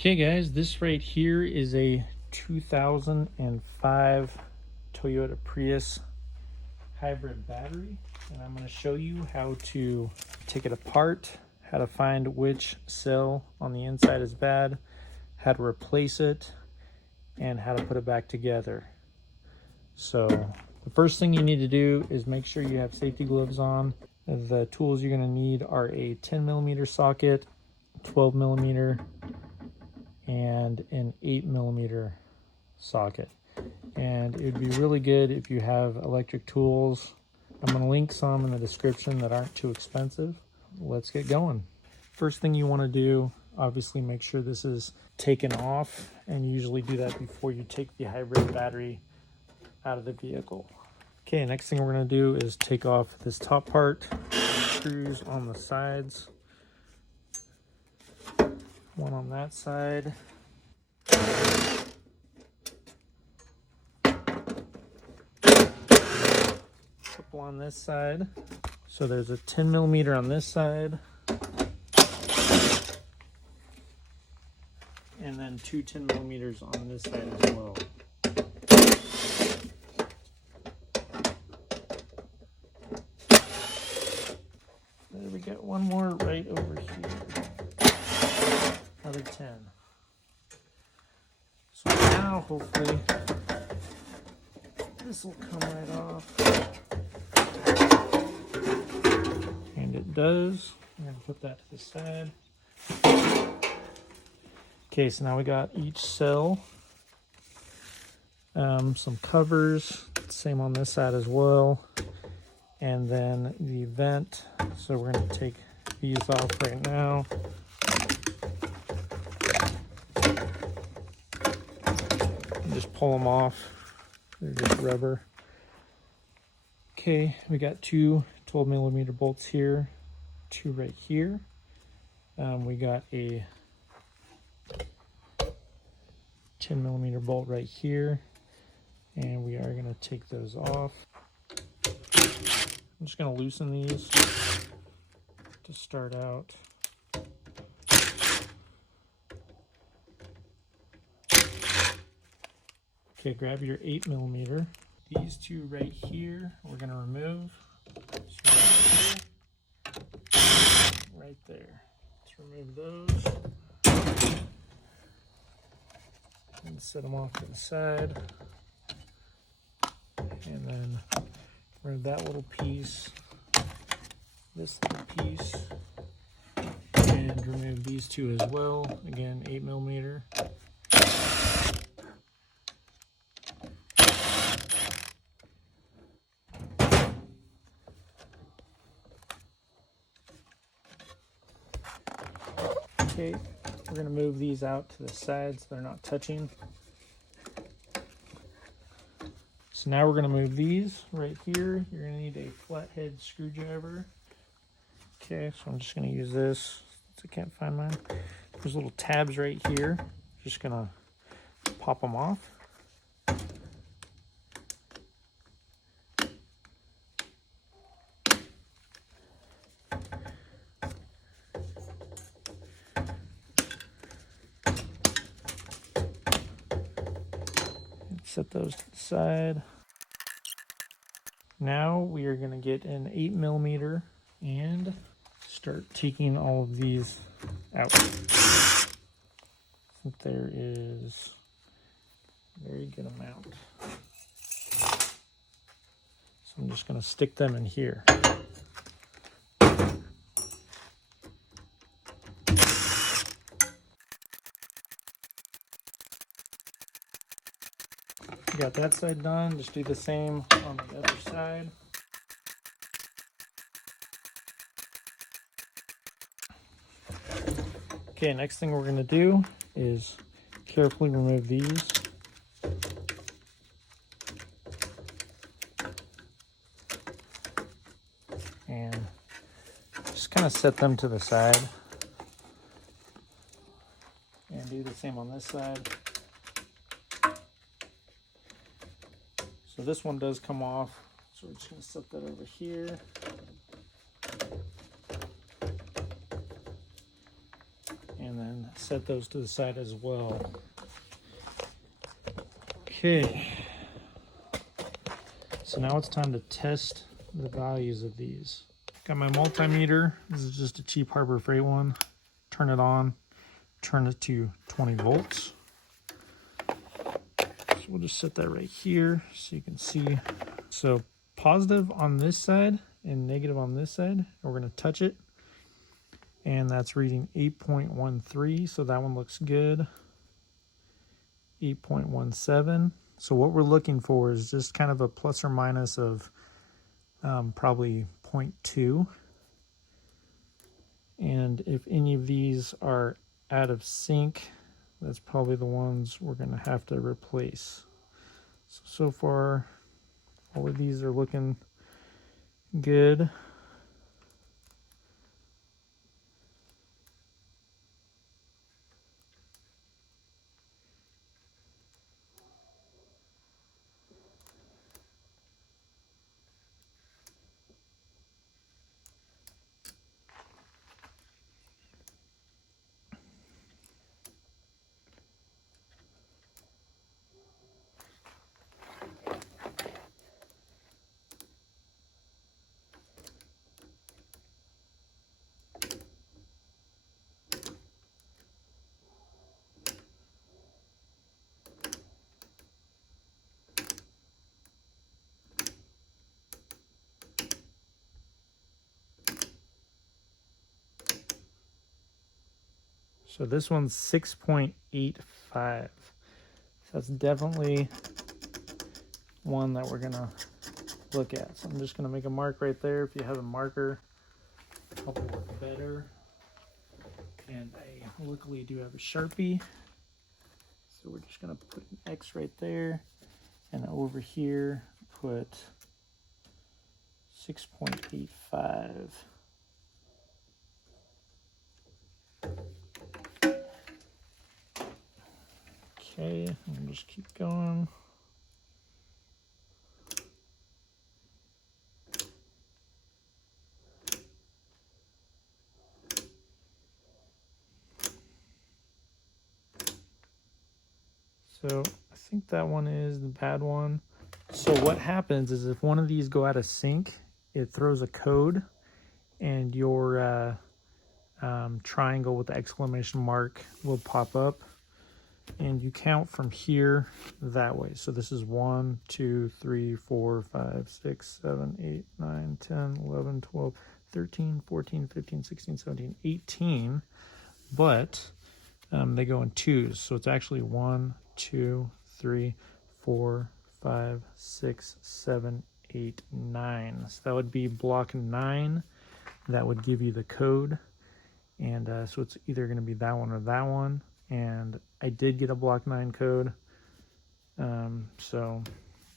Okay guys, this right here is a 2005 Toyota Prius hybrid battery, and I'm going to show you how to take it apart, how to find which cell on the inside is bad, how to replace it, and how to put it back together. So the first thing you need to do is make sure you have safety gloves on. The tools you're going to need are a 10mm socket, 12mm, and an 8mm socket. And it would be really good if you have electric tools. I'm going to link some in the description that aren't too expensive. Let's get going. First thing you want to do, obviously make sure this is taken off, and you usually do that before you take the hybrid battery out of the vehicle. Okay, next thing we're going to do is take off this top part, screws on the sides, one on that side, couple on this side. So there's a 10mm on this side, and then two 10mm on this side as well. There we got one more right over here. Another 10. So now hopefully this will come right off. And it does. I'm going to put that to the side. Okay, so now we got each cell. Some covers, same on this side as well. And then the vent. So we're going to take these off right now. And just pull them off. They're just rubber. Okay, we got two 12mm bolts here, two right here. We got a 10mm bolt right here, and we are going to take those off. I'm just going to loosen these to start out. Okay, grab your 8mm. These two right here we're going to remove. So right there. Let's remove those and set them off to the side. And then remove that little piece, this little piece, and remove these two as well. Again, 8mm. Okay, we're going to move these out to the sides so they're not touching. So now we're going to move these right here. You're going to need a flathead screwdriver. Okay, so I'm just going to use this. I can't find mine. There's little tabs right here. Just going to pop them off. Set those to the side. Now we are going to get an 8mm and start taking all of these out. I think there is a very good amount. So I'm just going to stick them in here. Got that side done, just do the same on the other side. Okay, next thing we're going to do is carefully remove these. And just kind of set them to the side. And do the same on this side. So this one does come off, so we're just going to set that over here. set those to the side as well. Okay, so now it's time to test the values of these. Got my multimeter. This is just a cheap Harbor Freight one. Turn it on, turn it to 20 volts. So we'll just set that right here so you can see. So positive on this side and negative on this side. And we're going to touch it. And that's reading 8.13. So that one looks good. 8.17. So what we're looking for is just kind of a plus or minus of probably 0.2. And if any of these are out of sync, that's probably the ones we're going to have to replace. So far, all of these are looking good. So this one's 6.85. So that's definitely one that we're gonna look at. So I'm just gonna make a mark right there. If you have a marker, probably work better. And I luckily do have a Sharpie. So we're just gonna put an X right there. And over here, put 6.85. Okay, and just keep going. So I think that one is the bad one. So what happens is if one of these go out of sync, it throws a code, and your triangle with the exclamation mark will pop up, and you count from here that way. So this is 1, 2, 3, 4, 5, 6, 7, 8, 9, 10, 11, 12, 13, 14, 15, 16, 17, 18, but they go in twos. So it's actually 1, 2, 3, 4, 5, 6, 7, 8, 9. So that would be block 9. That would give you the code. And so it's either going to be that one or that one. And I did get a block 9 code. So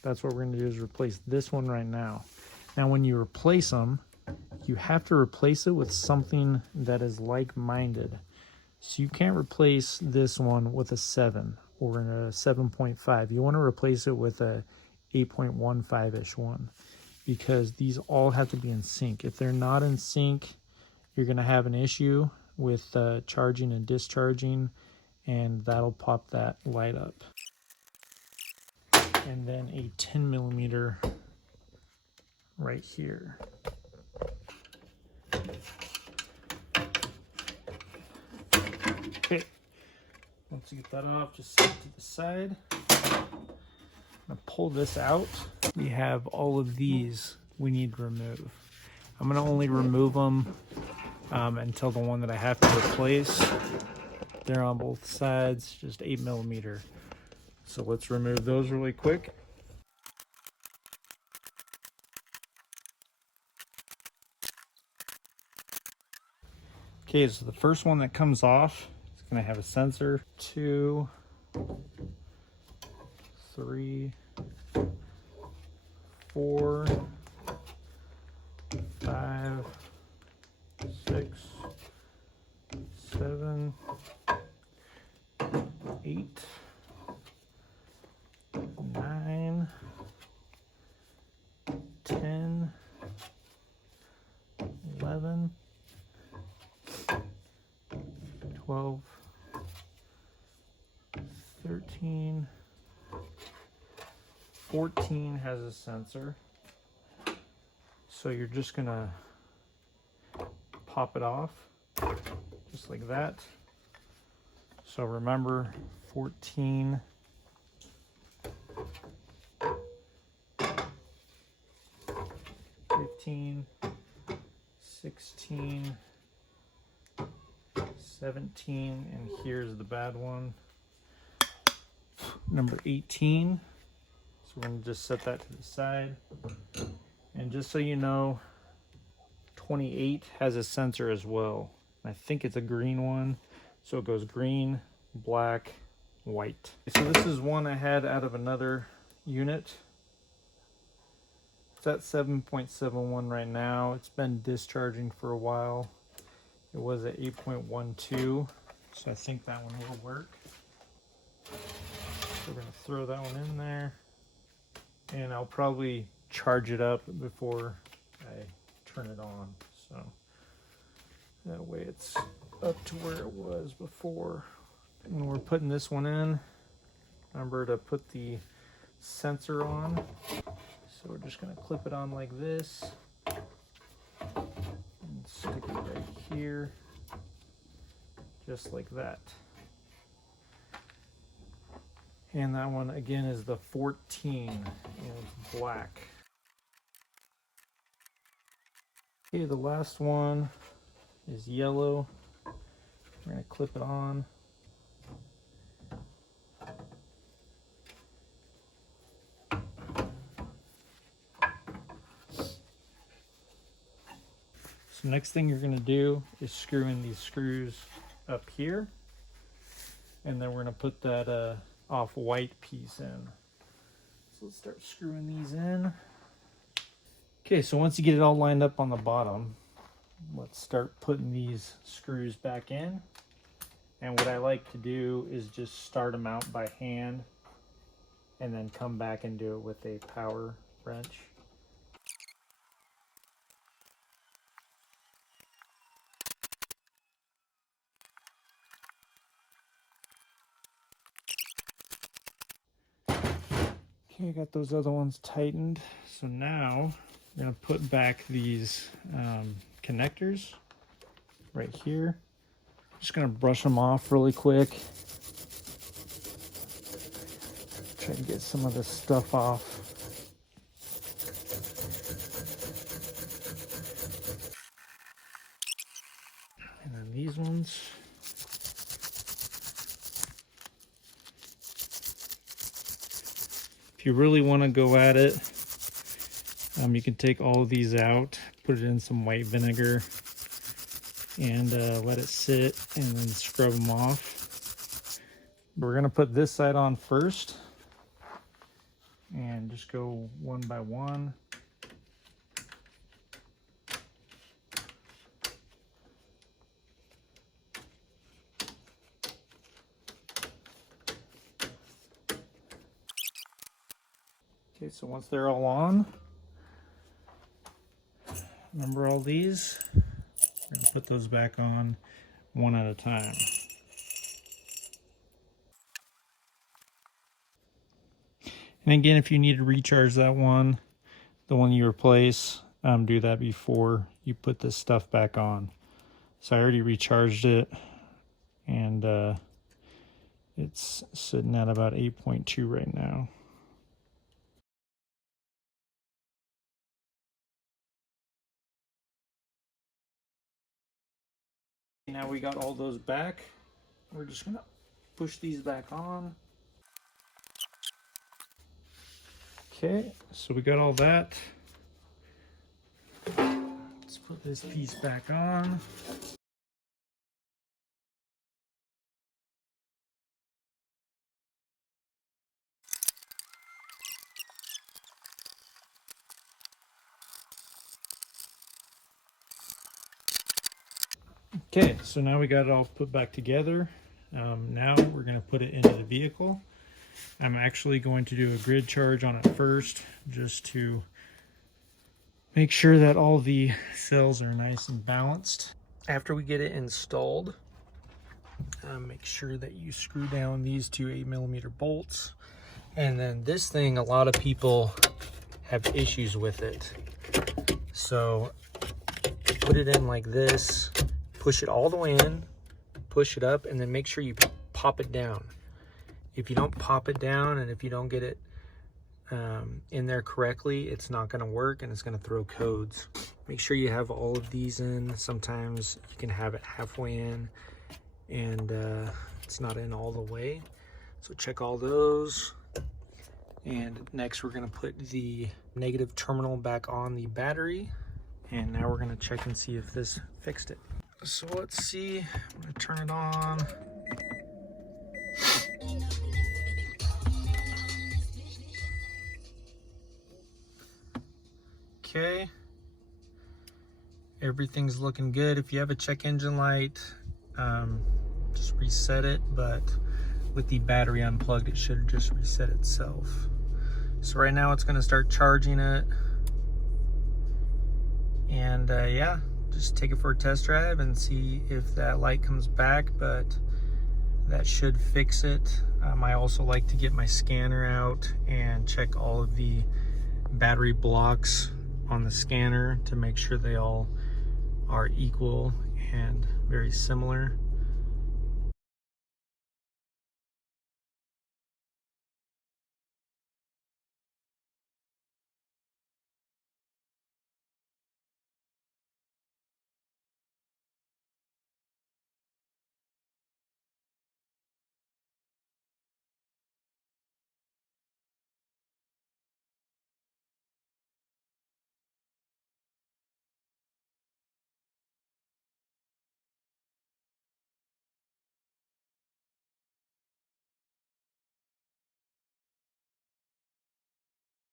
that's what we're going to do, is replace this one right now. Now, when you replace them, you have to replace it with something that is like-minded. So you can't replace this one with a 7 or a 7.5. You want to replace it with a 8.15-ish one, because these all have to be in sync. If they're not in sync, you're going to have an issue with charging and discharging, and that'll pop that light up. And then a 10 millimeter right here. Okay, once you get that off, just set it to the side. I'm gonna pull this out. We have all of these we need to remove. I'm gonna only remove them until the one that I have to replace. They're on both sides, just 8 millimeter. So let's remove those really quick. Okay, so the first one that comes off is going to have a sensor. 2, 3, 4, 5, 6, 7, 8, 9, 10, 11, 12, 13. 14 has a sensor. So you're just gonna pop it off, just like that. So remember, 14, 15, 16, 17, and here's the bad one, number 18. So we're gonna just set that to the side. And just so you know, 28 has a sensor as well. I think it's a green one. So it goes green, black, white. So this is one I had out of another unit. It's at 7.71 right now. It's been discharging for a while. It was at 8.12, so I think that one will work. So we're gonna throw that one in there, and I'll probably charge it up before I turn it on. So that way it's up to where it was before. When we're putting this one in, remember to put the sensor on. So we're just gonna clip it on like this and stick it right here, just like that. And that one again is the 14, and it's black. Okay, the last one is yellow. We're gonna clip it on. So next thing you're gonna do is screw in these screws up here, and then we're gonna put that off-white piece in. So let's start screwing these in. Okay, so once you get it all lined up on the bottom, let's start putting these screws back in. And what I like to do is just start them out by hand and then come back and do it with a power wrench. Okay, I got those other ones tightened. So now we're gonna put back these connectors right here. Just gonna brush them off really quick. Try to get some of this stuff off. And then these ones. If you really want to go at it, you can take all of these out, put it in some white vinegar, and let it sit, and then scrub them off. We're going to put this side on first, and just go one by one. Okay, so once they're all on, remember all these? We're going to put those back on one at a time. And again, if you need to recharge that one, the one you replace, do that before you put this stuff back on. So I already recharged it, and it's sitting at about 8.2 right now. Now we got all those back. We're just gonna push these back on. Okay, so we got all that. Let's put this piece back on. Okay, so now we got it all put back together. Now we're going to put it into the vehicle. I'm actually going to do a grid charge on it first, just to make sure that all the cells are nice and balanced. After we get it installed, Make sure that you screw down these two 8mm bolts. And then this thing, a lot of people have issues with it. So put it in like this, push it all the way in, push it up, and then make sure you pop it down. If you don't pop it down and if you don't get it in there correctly, it's not going to work and it's going to throw codes. Make sure you have all of these in. Sometimes you can have it halfway in and it's not in all the way. So check all those. And next we're going to put the negative terminal back on the battery. And now we're going to check and see if this fixed it. So let's see. I'm going to turn it on. Okay. Everything's looking good. If you have a check engine light, just reset it. But with the battery unplugged, it should just reset itself. So right now it's going to start charging it. And yeah, just take it for a test drive and see if that light comes back, but that should fix it. I also like to get my scanner out and check all of the battery blocks on the scanner to make sure they all are equal and very similar.